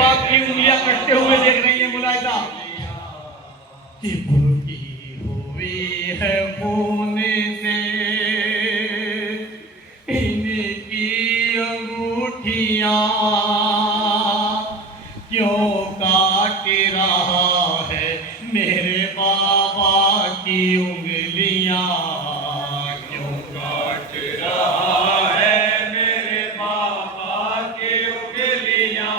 बाप की उंगलियां कटते हुए देख रही है मुलायदा कि भूखी हुई है खून से इनकी अंगूठियां क्यों काट रहा है मेरे बाबा की उंगलियां क्यों काट रहा है मेरे बाबा की उंगलियां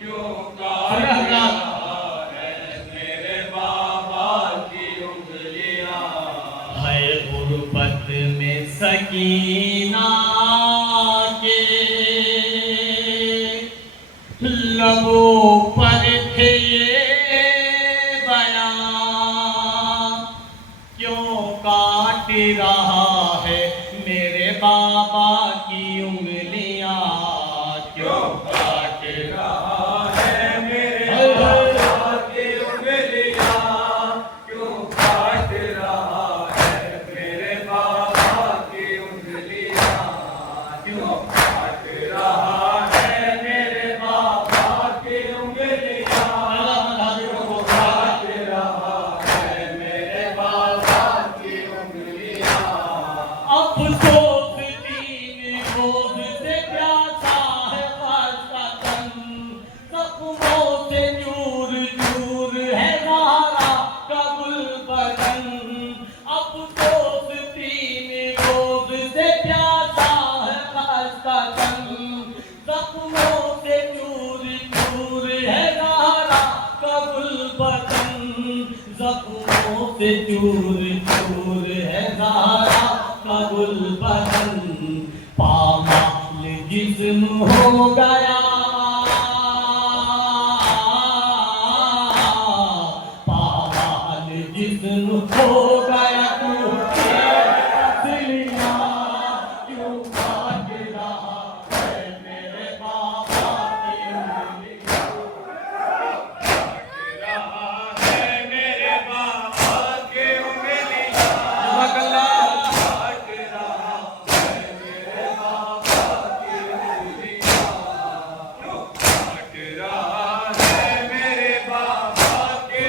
क्यों काट रहा है मेरे बाबा की उंगलियां है गुर्बत में सकीना के लबों पर थे ये बयां क्यों काट रहा है मेरे बाबा की उंगलियां क्यों काट रहा है मेरे बाबा की उंगलियां क्यों काट रहा है मेरे बाबा की उंगलियां क्यों काट रहा है मेरे बाबा की उंगलियां क्यों काट रहा है मेरे बाबा की उंगलियां अफसोस दीन रोज से प्यासा है खासा तन जख्मों से चूर चूर है सहारा का गुलबदन अफसोस दीन रोज से प्यासा है खासा तन जख्मों से चूर चूर है सहारा का गुलबदन जख्मों से चूर चूर है सहारा का गुलबदन पामाल जिस्म हो गया पामाल जिस्म हो गया तू असलियां क्यों काट रहा है मेरे बाबा की उंगलियां काट रहा है मेरे बाबा की उंगलियां काट रहा है मेरे बाबा की उंगलियां क्यों काट रहा है मेरे बाबा की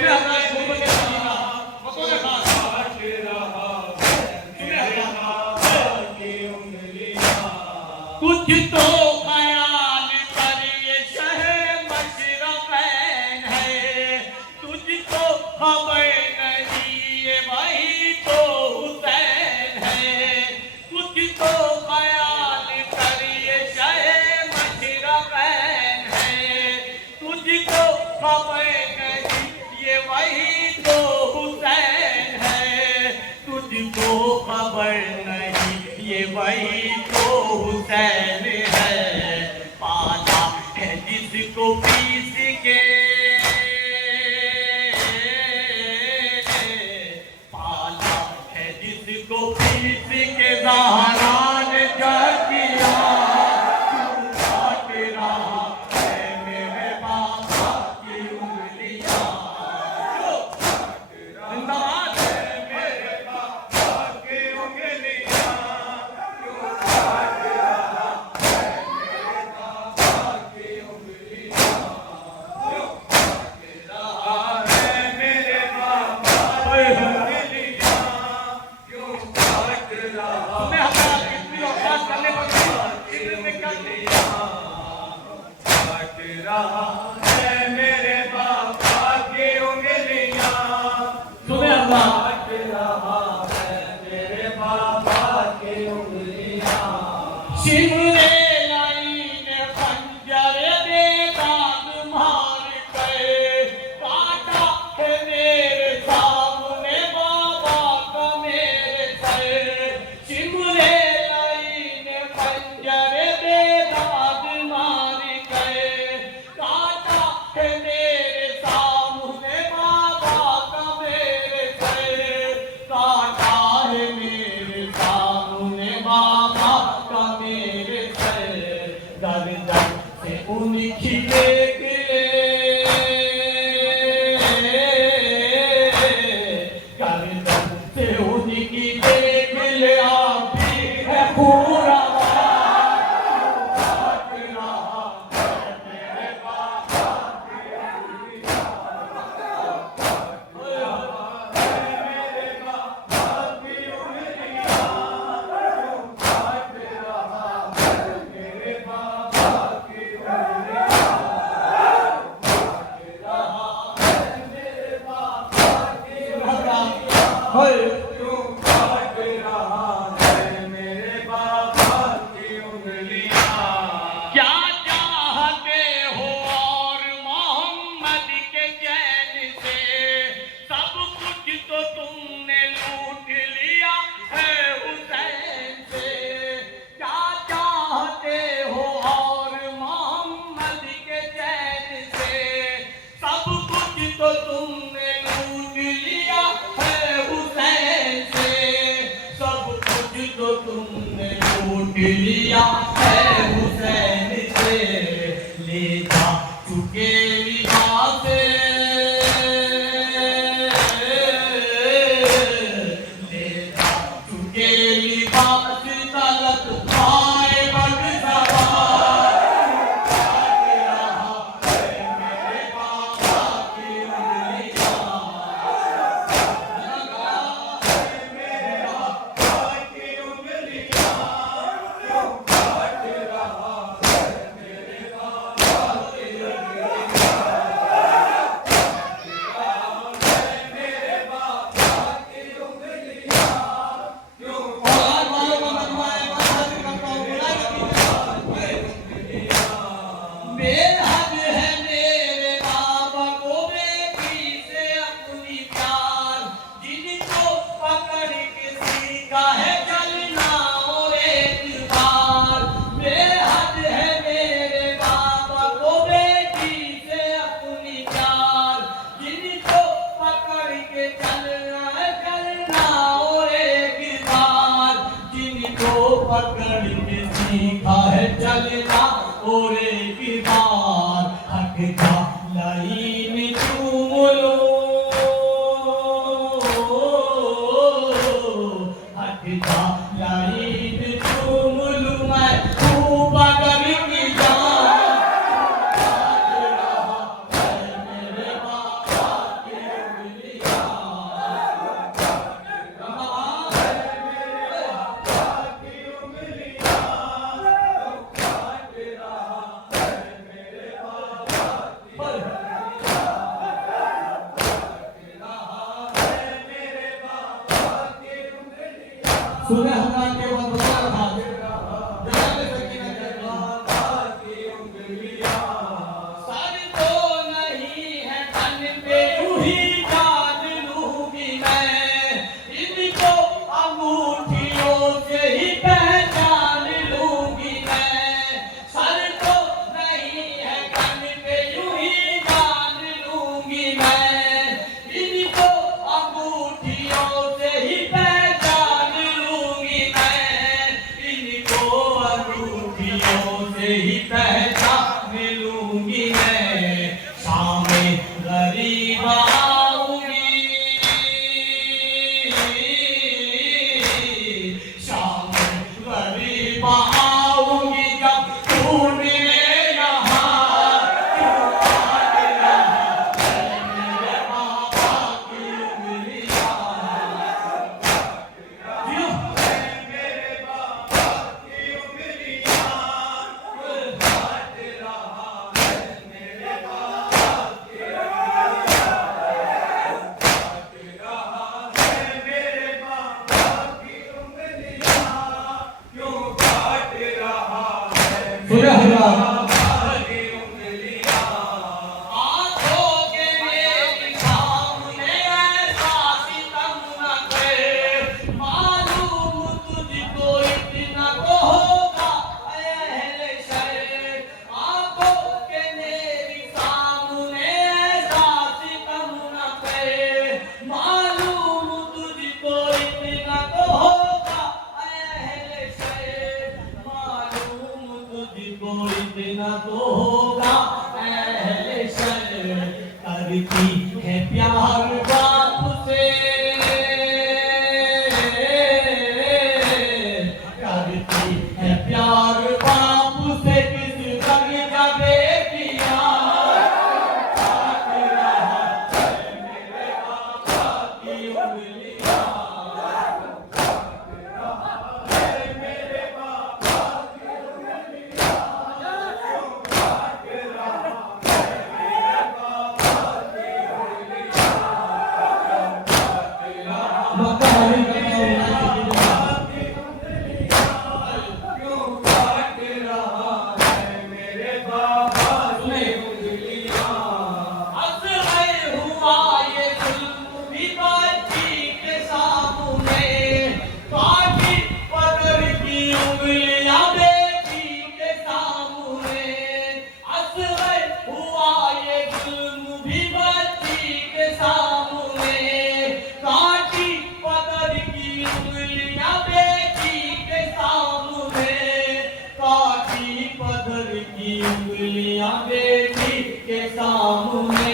उंगलियां काट रहा है मेरे बाबा की उंगलियां कुछ तो ख्याल कर ये शहर मशरक़ैन है तुझको खबर नहीं ये वही तो हुसैन है कुछ तो ख्याल कर ये शहर मशरक़ैन है तुझको खबर नहीं ये वही तो हुसैन है तुझको खबर नहीं ये वही तो हुसैन है पाला है जिसको पीस के पाला है जिसको पीस के ज़हरा ने जकिया क्यों काट रहा है मेरे बाबा की उंगलियां क्यों काट रहा है मेरे बाबा की उंगलियां क्यों काट रहा है मेरे बाबा की उंगलियां क्यों काट रहा है मेरे बाबा की उंगलियां क्यों काट रहा है कितनी औकात करने पर इतने कर लिया काट रहा है मेरे बाबा की उंगलियां सुने अल्लाह काट रहा है मेरे बाबा की उंगलियां शिमरे लाइन खंजर बेदाग मार के काटा है मेरे सामने बाबा का मेरे सर शिमरे लाइन खंजर बेदाग मार के काटा है मेरे सामने बाबा का मेरे सर काटा है मेरे सामने बाबा का मेरे सर गर्दन से उनकी लेके गर्दन से उनकी देख ले आप भी है पूरा काट रहा है मेरे बाबा और एक बार हक का लाइन चूम लो, हक का लाइन चूम लूं मैं खूब अगर की जान। मेरे बाबा की उंगलियां, सुने हमारा के बाद बता रहा जनाब सकीना के बाबा की उंगलियां, सर तो नहीं है तन पे यूं ही जान लूंगी मैं, इनको अंगूठियों से ही पहचान लूंगी मैं। सर तो नहीं है तन पे यूं ही जान लूंगी मैं, इनको अंगूठियों से ही पहचान लूंगी मैं, इनको अंगूठियों से ही पहचान लूंगी मैं। शामे गरीब आऊंगी, शामे गरीब आऊंगी जब तू मेरे यहाँ क्यों काट रहा है मेरे बाबा की उंगलियां। जियो सुने हमारा आंखों के मेरी सामने ऐसा सितम न करे, मालूम तुझको इतना तो होगा ऐ अहले शहर। आंखों के मेरी सामने ऐसा सितम न करे, मालूम तुझको इतना तो होगा ऐ अहले शहर, मालूम तुझको इतना तो होगा अहले शहर। करती है प्यार बाप से, करती है प्यार बाप से, किस रंग का बेटियां काट रहा है मेरे बाबा की उंगलियां। मक्का वाली करता उंगलियां बेटी के सामने।